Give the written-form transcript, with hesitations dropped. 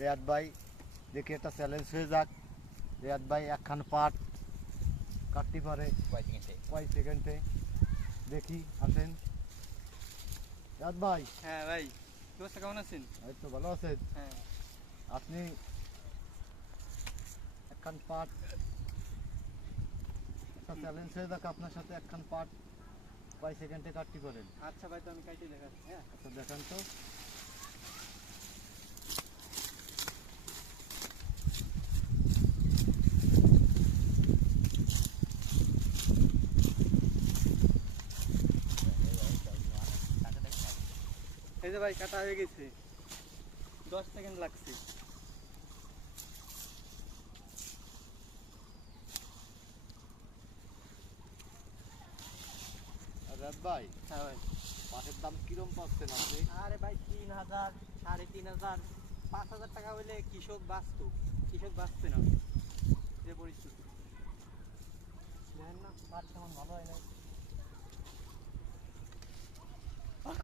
রিয়াদ ভাই দেখি একটা চ্যালেঞ্জ হয়ে যাক। রিয়াদ ভাই একখান পাট কাটতে পারে কয় সেকেন্ডে দেখি। আসেন রিয়াদ ভাই। হ্যাঁ ভাই, কি অবস্থা, কেমন আছেন? এই তো ভালো আছেন। হ্যাঁ, আপনি একখান পাট, একটা চ্যালেঞ্জ হয়ে যাক আপনার সাথে, একখান পাট কয় সেকেন্ডে কাটতে পারেন। আচ্ছা ভাই, তো আমি কাইটে দেখাচ্ছি। হ্যাঁ, আচ্ছা দেখান তো। এই যে ভাই কাটা হয়ে গেছে, 10 সেকেন্ড লাগছে। আর রিয়াদ ভাই, হ্যাঁ ভাই। পাটের দাম কিরম পাচ্ছেন আপনি? আরে ভাই 3,000, 3,500, 5,000 টাকা হলে কৃষক বাঁচত, কৃষক বাঁচছে না, যে পরিস্থিতি। দেখেন না, পাট তেমন ভালো হয় না।